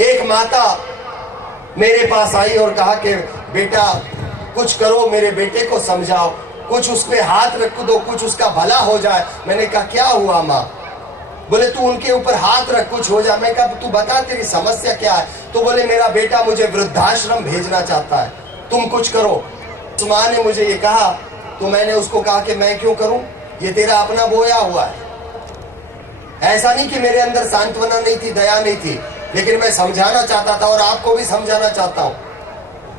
एक माता मेरे पास आई और कहा कि बेटा कुछ करो, मेरे बेटे को समझाओ, कुछ उस पे हाथ रख दो, कुछ उसका भला हो जाए। मैंने कहा क्या हुआ माँ? बोले तू उनके ऊपर हाथ रख, कुछ हो जाए। मैं कहा तू बता तेरी समस्या क्या है? तो बोले मेरा बेटा मुझे वृद्धाश्रम भेजना चाहता है, तुम कुछ करो। उस माँ ने मुझे ये कहा तो मैंने उसको कहा कि मैं क्यों करूं, ये तेरा अपना बोया हुआ है। ऐसा नहीं कि मेरे अंदर सांत्वना नहीं थी, दया नहीं थी, लेकिन मैं समझाना चाहता था और आपको भी समझाना चाहता हूं।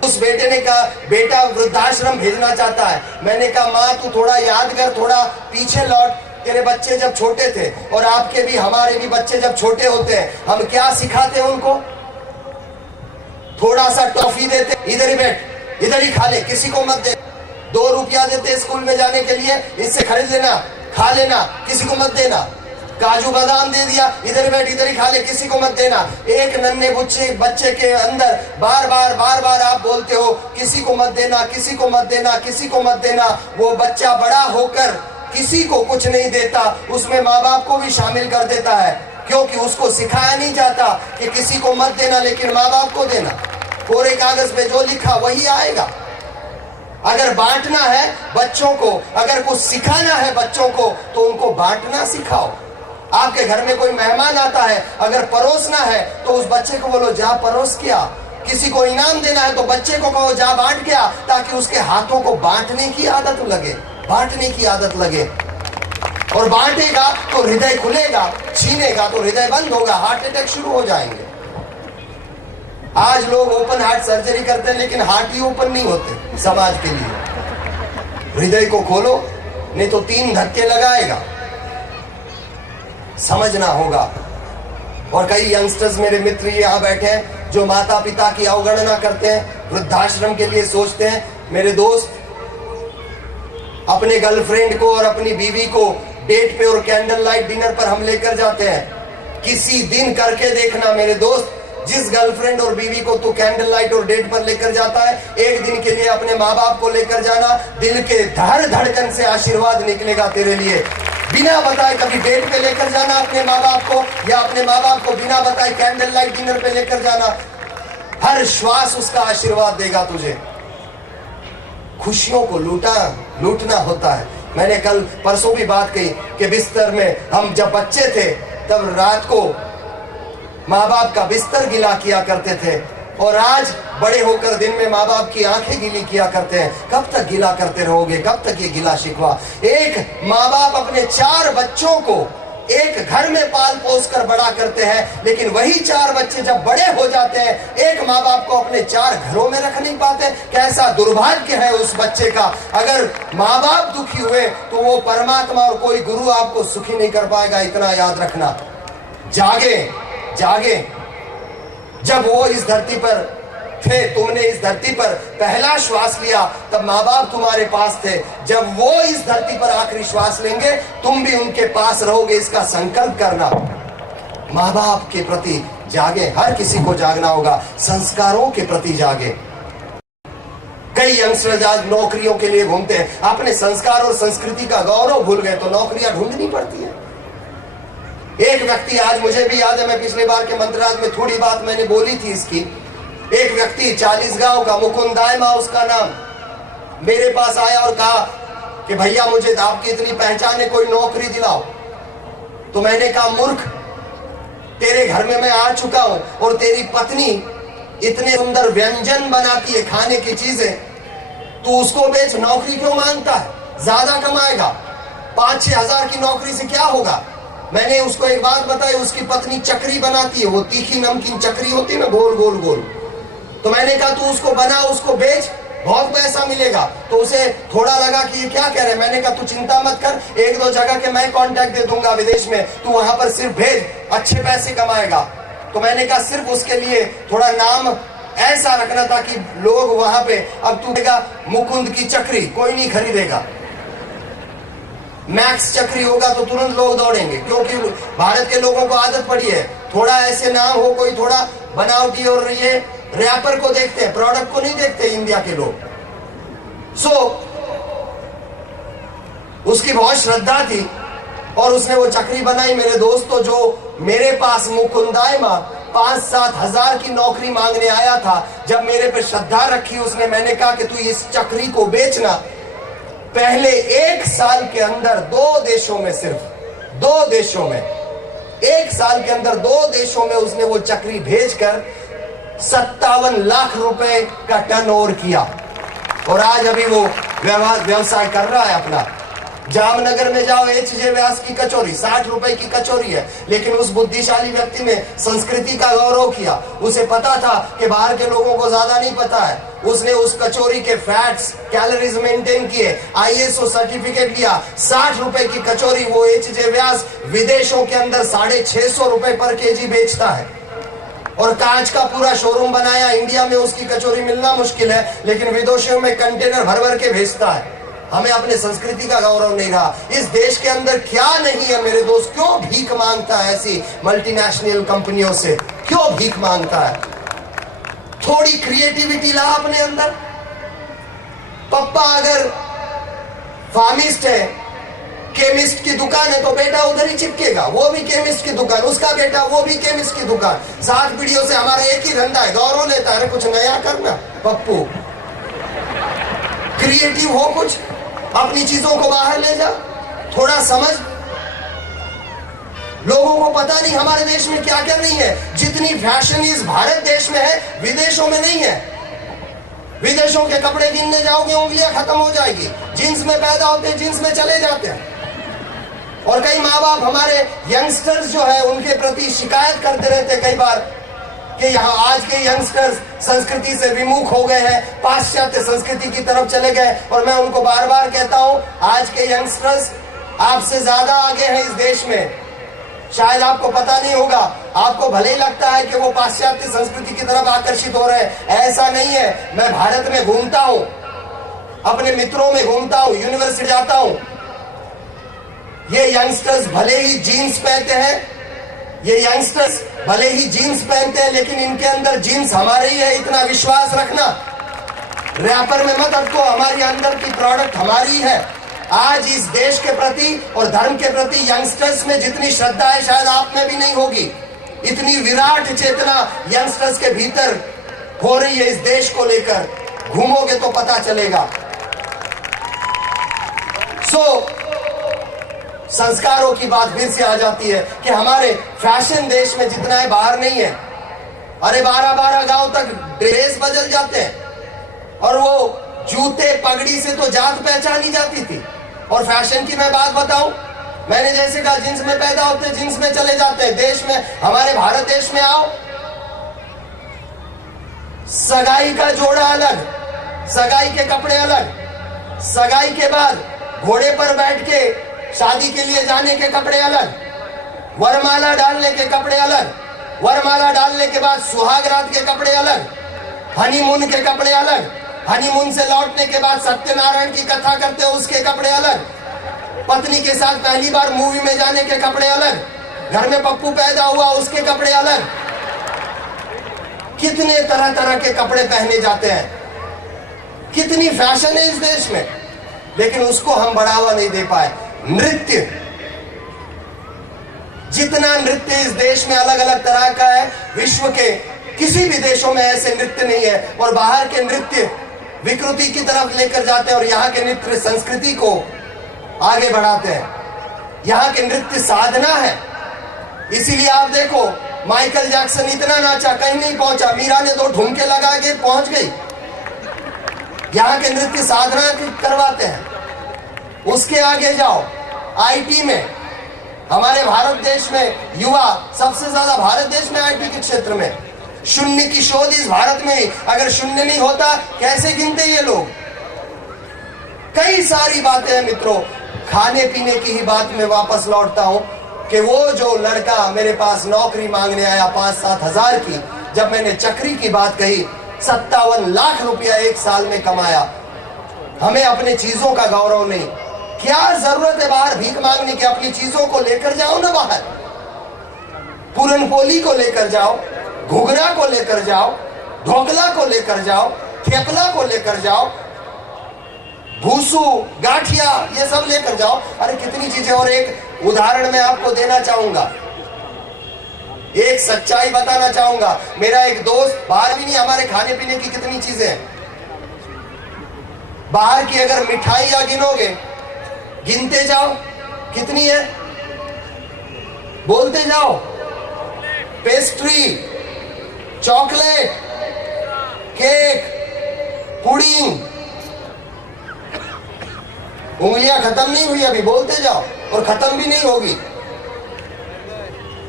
उस बेटे ने कहा बेटा वृद्धाश्रम भेजना चाहता है। मैंने कहा माँ तू थोड़ा याद कर, थोड़ा पीछे लौट, तेरे बच्चे जब छोटे थे और आपके भी हमारे भी बच्चे जब छोटे होते हैं, हम क्या सिखाते हैं उनको? थोड़ा सा टॉफी देते, इधर ही बैठ, इधर ही खा ले, किसी को मत दे। 2 रुपया देते स्कूल में जाने के लिए, इससे खरीद लेना, खा लेना, किसी को मत देना। काजू बादाम दे दिया, इधर बैठ, इधर ही खा ले, किसी को मत देना। एक नन्हे बच्चे के अंदर बार बार आप बोलते हो किसी को मत देना, किसी को मत देना, किसी को मत देना। वो बच्चा बड़ा होकर किसी को कुछ नहीं देता, उसमें माँ बाप को भी शामिल कर देता है, क्योंकि उसको सिखाया नहीं जाता कि किसी को मत देना, लेकिन माँ बाप को देना। कोरे कागज में जो लिखा वही आएगा। अगर बांटना है बच्चों को, अगर कुछ सिखाना है बच्चों को, तो उनको बांटना सिखाओ। आपके घर में कोई मेहमान आता है, अगर परोसना है तो उस बच्चे को बोलो जा परोस किया। किसी को इनाम देना है तो बच्चे को कहो जा बांट किया, ताकि उसके हाथों को बांटने की आदत लगे, बांटने की आदत लगे। और बांटेगा तो हृदय खुलेगा, छीनेगा तो हृदय बंद होगा, हार्ट अटैक शुरू हो जाएंगे। आज लोग ओपन हार्ट सर्जरी करते हैं, लेकिन हार्ट ही ओपन नहीं होते समाज के लिए। हृदय को खोलो, नहीं तो 3 धक्के लगाएगा, समझना होगा। और कई यंगस्टर्स मेरे मित्र यहाँ बैठे हैं जो माता पिता की अवगणना करते हैं, वृद्धाश्रम के लिए सोचते हैं। मेरे दोस्त अपने गर्लफ्रेंड को और अपनी बीवी को डेट पे और कैंडल लाइट डिनर पर हम लेकर जाते हैं। किसी दिन करके देखना मेरे दोस्त, जिस गर्लफ्रेंड और बीवी को तू कैंडल लाइट और डेट पर लेकर जाता है, एक दिन के लिए अपने माँ बाप को लेकर जाना, दिल के धड़कन से आशीर्वाद निकलेगा तेरे लिए। बिना बताए कभी डेट पे लेकर जाना अपने माँ बाप को, या अपने माँ बाप को बिना बताए कैंडल लाइट डिनर पे लेकर जाना, हर श्वास उसका आशीर्वाद देगा तुझे। खुशियों को लूटना होता है। मैंने कल परसों भी बात कही कि बिस्तर में हम जब बच्चे थे तब रात को माँ बाप का बिस्तर गिला किया करते थे, और आज बड़े होकर दिन में माँ बाप की आंखें गीली किया करते हैं। कब तक गिला करते रहोगे? कब तक ये गिला शिकवा? एक माँ बाप अपने 4 बच्चों को एक घर में पाल पोस कर बड़ा करते हैं, लेकिन वही 4 बच्चे जब बड़े हो जाते हैं, एक माँ बाप को अपने 4 घरों में रख नहीं पाते। कैसा दुर्भाग्य है उस बच्चे का। अगर माँ बाप दुखी हुए तो वो परमात्मा और कोई गुरु आपको सुखी नहीं कर पाएगा, इतना याद रखना। जागे जागे। जब वो इस धरती पर थे, तुमने इस धरती पर पहला श्वास लिया, तब माँ बाप तुम्हारे पास थे। जब वो इस धरती पर आखिरी श्वास लेंगे, तुम भी उनके पास रहोगे, इसका संकल्प करना। माँ बाप के प्रति जागे, हर किसी को जागना होगा, संस्कारों के प्रति जागे। कई यंगस्टर्स आज नौकरियों के लिए घूमते हैं, अपने संस्कार और संस्कृति का गौरव भूल गए, तो नौकरियां ढूंढनी पड़ती है। एक व्यक्ति, आज मुझे भी याद है, मैं पिछले बार के मंत्राज में थोड़ी बात मैंने बोली थी इसकी। एक व्यक्ति 40 गांव का, मुकुंद दायमा उसका नाम, मेरे पास आया और कहा कि भैया मुझे आपकी इतनी पहचान है, कोई नौकरी दिलाओ। तो मैंने कहा मूर्ख, तेरे घर में मैं आ चुका हूं और तेरी पत्नी इतने सुंदर व्यंजन बनाती है, खाने की चीजें, तू उसको बेच, नौकरी क्यों मांगता है? ज्यादा कमाएगा, 5-6 हजार की नौकरी से क्या होगा? मैंने उसको एक बात बताई, उसकी पत्नी चकरी बनाती है, वो तीखी नमकीन चकरी होती है ना, गोल गोल गोल। तो मैंने कहा तू उसको बना, उसको बेच, बहुत पैसा मिलेगा। तो उसे थोड़ा लगा कि ये क्या कह रहे हैं। मैंने कहा तू चिंता मत कर, 1-2 जगह के मैं कांटेक्ट दे दूंगा विदेश में, तू वहां पर सिर्फ भेज, अच्छे पैसे कमाएगा। तो मैंने कहा सिर्फ उसके लिए थोड़ा नाम ऐसा रखना था कि लोग वहां पे, अब तू देगा मुकुंद की चक्री, कोई नहीं खरीदेगा। मैक्स चक्री होगा तो तुरंत लोग दौड़ेंगे, क्योंकि भारत के लोगों को आदत पड़ी है थोड़ा ऐसे नाम हो, कोई थोड़ा बनावटी, और ये रैपर को देखते हैं, प्रोडक्ट को नहीं देखते इंडिया के लोग। उसकी बहुत श्रद्धा थी और उसने वो चक्री बनाई। मेरे दोस्तों, जो मेरे पास मुकुंद दायमा 5-7 हजार की नौकरी मांगने आया था। जब मेरे पे श्रद्धा रखी उसने, मैंने कहा कि तू इस चक्री को बेचना। पहले 1 साल के अंदर 2 देशों में, सिर्फ 2 देशों में, 1 साल के अंदर 2 देशों में उसने वो चक्री भेजकर 57 लाख रुपए का टर्नओवर किया। और आज अभी वो व्यवसाय कर रहा है अपना। जामनगर में जाओ, एच.जे. व्यास की कचौरी 60 रुपए की कचौरी है, लेकिन उस बुद्धिशाली व्यक्ति ने संस्कृति का गौरव किया। उसे पता था कि बाहर के लोगों को ज्यादा नहीं पता है। उसने उस कचौरी के फैट्स, कैलोरीज मेंटेन किए, ISO सर्टिफिकेट लिया। 60 रुपए की कचौरी वो एच.जे. व्यास विदेशों के अंदर 650 रुपए पर केजी बेचता है, और कांच का पूरा शोरूम बनाया। इंडिया में उसकी कचौरी मिलना मुश्किल है, लेकिन विदेशों में कंटेनर भर भर के भेजता है। हमें अपने संस्कृति का गौरव नहीं रहा। इस देश के अंदर क्या नहीं है मेरे दोस्त? क्यों भीख मांगता है ऐसी मल्टीनेशनल कंपनियों से? क्यों भीख मांगता है? थोड़ी क्रिएटिविटी ला अपने अंदर। पप्पा अगर फार्मिस्ट है, केमिस्ट की दुकान है, तो बेटा उधर ही चिपकेगा, वो भी केमिस्ट की दुकान, उसका बेटा वो भी केमिस्ट की दुकान। 7 पीढ़ियों से हमारा एक ही धंधा है, गौरव लेता है। कुछ नया करना पप्पू, क्रिएटिव हो, कुछ अपनी चीजों को बाहर ले जा, थोड़ा समझ। लोगों को पता नहीं हमारे देश में क्या क्या नहीं है। जितनी फैशन इस भारत देश में है, विदेशों में नहीं है। विदेशों के कपड़े गिनने जाओगे उंगलियां खत्म हो जाएगी। जींस में पैदा होते हैं, जींस में चले जाते हैं। और कई माँ बाप हमारे यंगस्टर्स जो है उनके प्रति शिकायत करते रहते कई बार कि यहाँ आज के यंगस्टर्स संस्कृति से विमुख हो गए हैं, पाश्चात्य संस्कृति की तरफ चले गए। और मैं उनको बार बार कहता हूं, आज के यंगस्टर्स आपसे ज्यादा आगे हैं इस देश में। शायद आपको पता नहीं होगा, आपको भले ही लगता है कि वो पाश्चात्य संस्कृति की तरफ आकर्षित हो रहे हैं, ऐसा नहीं है। मैं भारत में घूमता हूं, अपने मित्रों में घूमता हूं, यूनिवर्सिटी जाता हूं। ये यंगस्टर्स भले ही जीन्स पहनते हैं, लेकिन इनके अंदर जीन्स हमारे ही है, इतना विश्वास रखना। रैपर में मत अटको, हमारी अंदर की प्रोडक्ट हमारी है। आज इस देश के प्रति और धर्म के प्रति यंगस्टर्स में जितनी श्रद्धा है शायद आप में भी नहीं होगी। इतनी विराट चेतना यंगस्टर्स के भीतर हो रही है इस देश को लेकर। घूमोगे तो पता चलेगा। संस्कारों की बात फिर से आ जाती है कि हमारे फैशन देश में जितना है बाहर नहीं है। अरे 12-12 गांव तक ड्रेस बदल जाते हैं, और वो जूते पगड़ी से तो जात पहचानी जाती थी। और फैशन की मैं बात बताऊं, मैंने जैसे कहा जींस में पैदा होते हैं, जींस में चले जाते हैं। देश में, हमारे भारत देश में आओ, सगाई का जोड़ा अलग, सगाई के कपड़े अलग, सगाई के बाद घोड़े पर बैठ के शादी के लिए जाने के कपड़े अलग, वरमाला डालने के कपड़े अलग, वरमाला डालने के बाद सुहागरात के कपड़े अलग, हनीमून के कपड़े अलग, हनीमून से लौटने के बाद सत्यनारायण की कथा करते हो उसके कपड़े अलग, पत्नी के साथ पहली बार मूवी में जाने के कपड़े अलग, घर में पप्पू पैदा हुआ उसके कपड़े अलग। कितने तरह तरह के कपड़े पहने जाते हैं, कितनी फैशन है इस देश में, लेकिन उसको हम बढ़ावा नहीं दे पाए। नृत्य, जितना नृत्य इस देश में अलग अलग तरह का है, विश्व के किसी भी देशों में ऐसे नृत्य नहीं है। और बाहर के नृत्य विकृति की तरफ लेकर जाते हैं और यहाँ के नृत्य संस्कृति को आगे बढ़ाते हैं। यहाँ के नृत्य साधना है। इसीलिए आप देखो, माइकल जैक्सन इतना नाचा, कहीं नहीं पहुंचा, मीरा ने 2 ठुमके लगा के पहुंच गई। यहाँ के नृत्य साधना करवाते हैं। उसके आगे जाओ, आईटी में, हमारे भारत देश में युवा सबसे ज्यादा, भारत देश में आईटी के क्षेत्र में शून्य की शोध इस भारत में ही। अगर शून्य नहीं होता कैसे गिनते ये लोग? कई सारी बातें हैं मित्रों। खाने पीने की ही बात में वापस लौटता हूं कि वो जो लड़का मेरे पास नौकरी मांगने आया 5-7 हजार की, जब मैंने चक्री की बात कही, 57 लाख रुपया 1 साल में कमाया। हमें अपने चीजों का गौरव नहीं। क्या जरूरत है बाहर भीख मांगने की? अपनी चीजों को लेकर जाओ ना बाहर। पूरनपोली को लेकर जाओ, घुघरा को लेकर जाओ, ढोकला को लेकर जाओ, थेपला को लेकर जाओ, भूसू, गाठिया, ये सब लेकर जाओ। अरे कितनी चीजें। और एक उदाहरण मैं आपको देना चाहूंगा। एक सच्चाई बताना चाहूंगा, मेरा एक दोस्त, बाहर भी नहीं, हमारे खाने पीने की कितनी चीजें हैं, बाहर की अगर मिठाइयां गिनोगे, गिनते जाओ कितनी है, बोलते जाओ, पेस्ट्री, चॉकलेट, केक, पुडिंग, उंगलियां खत्म नहीं हुई अभी, बोलते जाओ और खत्म भी नहीं होगी।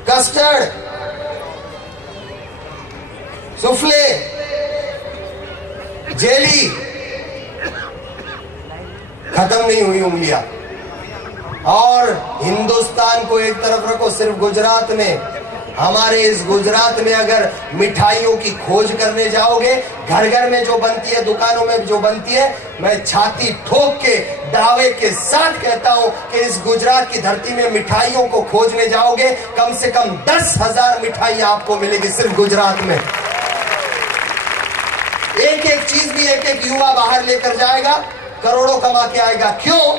कस्टर्ड, सुफले, जेली, खत्म नहीं हुई उंगलियां। और हिंदुस्तान को एक तरफ रखो, सिर्फ गुजरात में, हमारे इस गुजरात में अगर मिठाइयों की खोज करने जाओगे, घर घर में जो बनती है, दुकानों में जो बनती है, मैं छाती ठोक के दावे के साथ कहता हूं कि इस गुजरात की धरती में मिठाइयों को खोजने जाओगे, कम से कम 10,000 मिठाइयां आपको मिलेगी सिर्फ गुजरात में। एक एक चीज भी एक एक युवा बाहर लेकर जाएगा, करोड़ों कमा के आएगा। क्यों?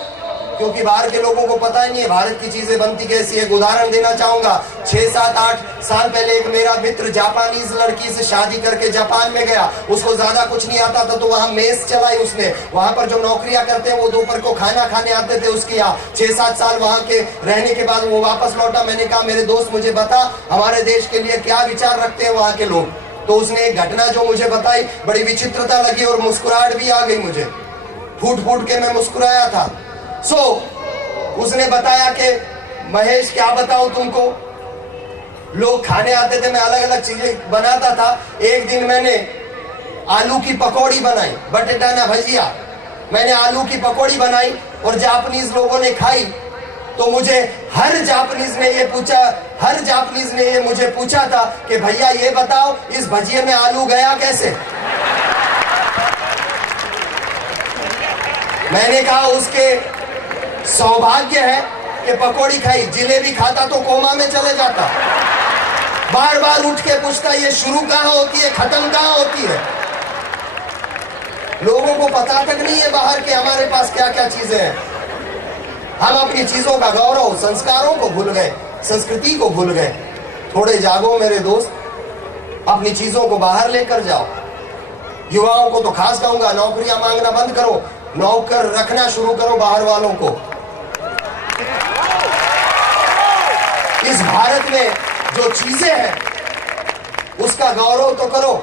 क्योंकि बाहर के लोगों को पता ही नहीं है भारत की चीजें बनती कैसी है। एक उदाहरण देना चाहूंगा, 6, 7, 8 साल पहले एक मेरा मित्र जापानीज लड़की से शादी करके जापान में गया। उसको ज्यादा कुछ नहीं आता था, तो वहां मेस चलाई उसने। वहां पर जो नौकरियां करते हैं वो दोपहर को खाना खाने आते थे उसके यहाँ। 6-7 साल वहां के रहने के बाद वो वापस लौटा। मैंने कहा, मेरे दोस्त मुझे बता, हमारे देश के लिए क्या विचार रखते हैं वहां के लोग? तो उसने एक घटना जो मुझे बताई, बड़ी विचित्रता लगी और मुस्कुराहट भी आ गई मुझे, फूट फूट के मैं मुस्कुराया था। उसने बताया कि महेश, क्या बताऊं तुमको, लोग खाने आते थे, मैं अलग अलग चीजें बनाता था। एक दिन मैंने आलू की पकौड़ी बनाई, बटेटा ना भजिया, मैंने आलू की पकौड़ी बनाई और जापानीज लोगों ने खाई। तो मुझे हर जापानीज ने ये मुझे पूछा था कि भैया ये बताओ, इस भजिए में आलू गया कैसे? मैंने कहा, उसके सौभाग्य है कि पकौड़ी खाई, जिलेबी खाता तो कोमा में चले जाता। बार बार उठ के पूछता, ये शुरू कहां होती है, खत्म कहां होती है? लोगों को पता तक नहीं है बाहर के हमारे पास क्या क्या चीजें हैं। हम अपनी चीजों का गौरव, संस्कारों को भूल गए, संस्कृति को भूल गए। थोड़े जागो मेरे दोस्त, अपनी चीजों को बाहर लेकर जाओ। युवाओं को तो खास कहूंगा, नौकरियां मांगना बंद करो, नौकर रखना शुरू करो बाहर वालों को। इस भारत में जो चीजें हैं उसका गौरव तो करो।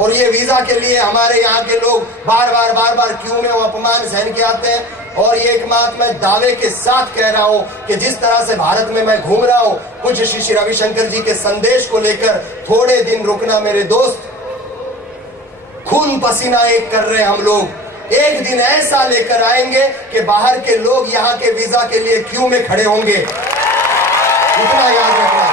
और ये वीजा के लिए हमारे यहाँ के लोग बार बार क्यों में वो अपमान सहन के आते हैं। और ये एक बात मैं दावे के साथ कह रहा हूं कि जिस तरह से भारत में मैं घूम रहा हूं, पूज्य श्री रविशंकर जी के संदेश को लेकर थोड़े दिन रुकना मेरे दोस्त। खून पसीना एक कर रहे हैं हम लोग। एक दिन ऐसा लेकर आएंगे कि बाहर के लोग यहाँ के वीजा के लिए क्यू में खड़े होंगे, इतना याद रखना।